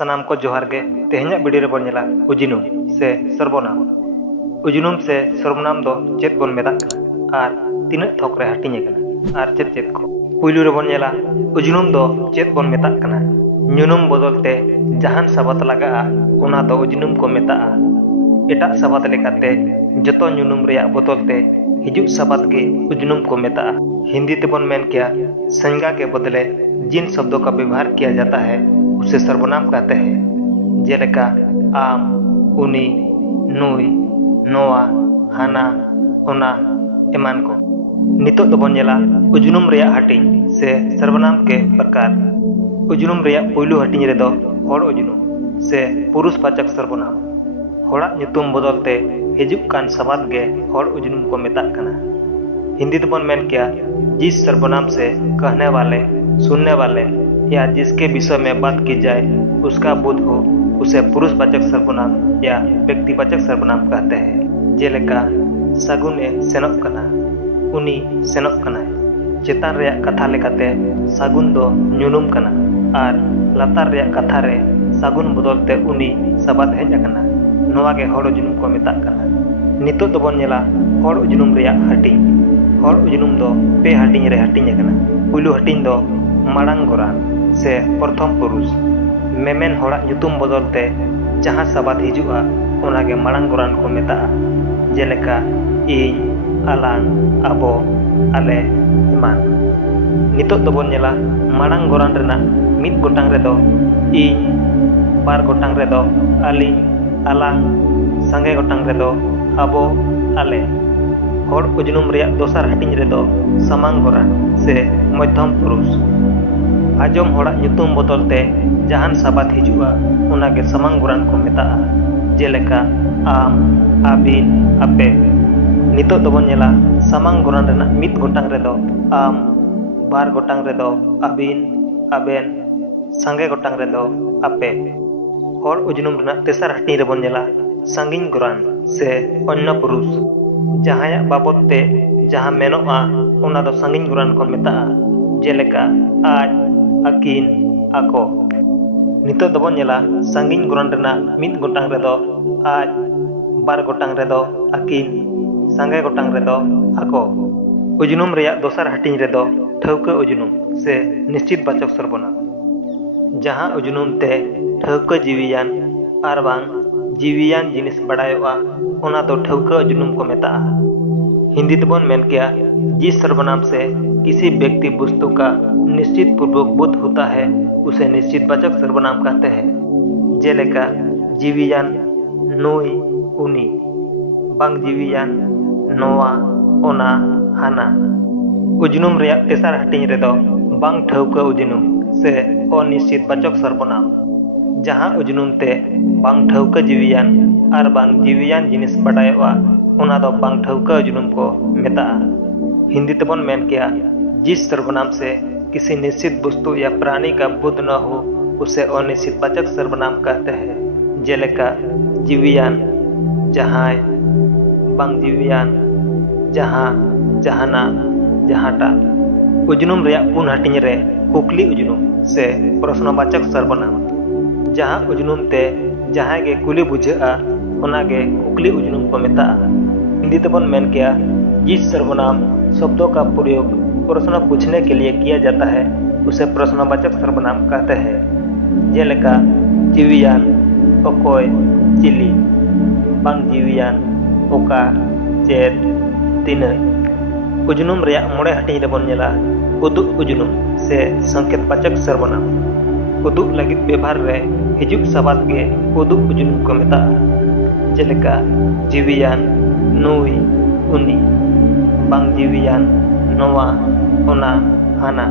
सनाम को जोहार गे तेहना वीडियो रे बन नेला उजिनुम से सर्वनाम। उजिनुम से सर्वनाम दो चेत बन मेदा आर तीन थोक रे हाटिंग आर चेत चेत को पुइलु रे बन नेला उजिनुम दो चेत बन मेता कना। ᱧᱩᱱᱩᱢ बदलते जहान साबात लगा ओना दो उजिनुम को मेता। एटा साबात लेकाते जतो ᱧᱩᱱᱩᱢ रेया बदलते हिजुक साबात के उजिनुम को मेता। हिंदी तेबन मेन किया संज्ञा के बदले जिन शब्दों का व्यवहार किया जाता है उसे सर्वनाम कहते हैं। जेलेका आम, उनी, नुई, नोआ, हाना, ओना एमान को। नितो दोबन नेला उजिनुम रेया हाटिंग से सर्वनाम के प्रकार। उजिनुम रेया पुइलु हाटिंग रेदो हर उजिनुम से पुरुषवाचक सर्वनाम। हड़ा ᱧᱩᱛᱩᱢ बदलते हिजुक कान साबात गे हर उजिनुम को मेता कना। हिंदी तेबन मेन किया जिस सर्वनाम से कहने वाले, सुनने वाले या जिसके विषय में बात की जाए उसका बोध हो उसे पुरुषवाचक सर्वनाम या व्यक्तिवाचक सर्वनाम कहते हैं। जेलेका सागुने सेनोक कना, उनी सेनोक कना। चेतान रेया कथा लेकाते सागुन दो ᱧᱩᱱᱩᱢ कना आर लातार रेया कथा रे सागुन बदलते उनी साबात हेज अकना। नोआ गे हर उजिनुम को मेता कना। नितो दोबन नेला हर उजिनुम रेया हाटिंग। हर उजिनुम दो पे हाटिंग रे हाटिंग अकना। पुइलु हाटिंग दो माड़ांग गोरान से प्रथम पुरुष। मेमेन हड़ा ᱧᱩᱛᱩᱢ बदलते जहां साबात हिजुआ ओनागे माड़ांग गोरान को मेता। जेलेका ᱤᱧ, आलांग, आबो, आले एमान। नितो दोबन नेला माड़ांग गोरान रेना मिद गोटांग रेदो ᱤᱧ, बार गोटांग रेदो आलिंग, आलांग, संगे गोटांग रेदो आबो, आले। हर उजिनुम रेया दोसार हाटिंग रेदो सामांग गोरान से मध्यम पुरुष। आजम हड़ा ᱧᱩᱛᱩᱢ बदलते जहान साबात हिजुआ ओनागे सामांग गोरान को मेता। जेलेका आम, आबिन, आपे। नितो दोबन नेला सामांग गोरान रेना मिद गोटांग रेदो आम, बार गोटांग रेदो आबिन, आबेन, संगे गोटांग रेदो आपे। हर उजिनुम रेना तेसार हाटिंग रे बन नेला सांगिन गोरान से अन्य पुरुष। जहाया बाबत ते जहां मेनोआ ओना दो सांगिन गोरान को मेता। जेलेका आज, आकिन, आको। नितो दोबन नेला सांगिन गोरान रेना मिद गोटांग रेदो आज, बार गोटांग रेदो आकिन, संगे गोटांग रेदो आको। उजिनुम रेया दोसार हाटिंग रेदो ठौका उजिनुम से निश्चित वाचक सर्वनाम। जहां उजिनुम ते ठौका जीवियान आर बांग जीवियान जिनिस बड़ायोआ ओना दो ठौका उजिनुम को मेता। हिंदी तेबन मेन किया जिस सर्वनाम से किसी व्यक्ति वस्तु का निश्चित पूर्वक बोध होता है उसे निश्चित वाचक सर्वनाम कहते हैं। जेलेका जीवियान, नुई, उनी, बांग जीवियान, नोआ, ओना, हाना। उजिनुम रेया तेसार हाटिंग रेदो बांग ठौका उजिनुम से अनिश्चित वाचक सर्वनाम। जहां उजिनुम ते बांग ठौका जीवियान आर बांग जीवियान जिनिस बड़ायोआ ओना दो बांग ठौका उजिनुम को मेता। हिंदी तेबन मेन किया जिस सर्वनाम से किसी निश्चित वस्तु या प्राणी का बोध न हो उसे अनिश्चित वाचक सर्वनाम कहते हैं। जेलेका जीवियान जहां, बांग जीवियान जहां, जहाना, जहाटा। उजिनुम रेया पुन हाटिंग रे कुकली उजिनुम से प्रश्नवाचक सर्वनाम। जहां उजिनुम ते जहां गे कुली बुझा ओनागे कुकली उजिनुम को मेता। हिंदी तेबन मेन किया जिस सर्वनाम शब्दों का प्रयोग प्रश्न पूछने के लिए किया जाता है उसे प्रश्नवाचक सर्वनाम कहते हैं। जेलेका जीवियान, ओकोय, चिली, बांग जीवियान, ओका, चेत, तीन। उजिनुम रेया मोड़े हाटिंग रे बन नेला उदुग उजिनुम से संकेतवाचक सर्वनाम। उदुग लगित व्यवहार रे हिजुक साबात गे उदुग उजिनुम को मेता। जेलेका जीवियान, नुई, उनी, बांग जीवियान, नोआ, ओना, हाना।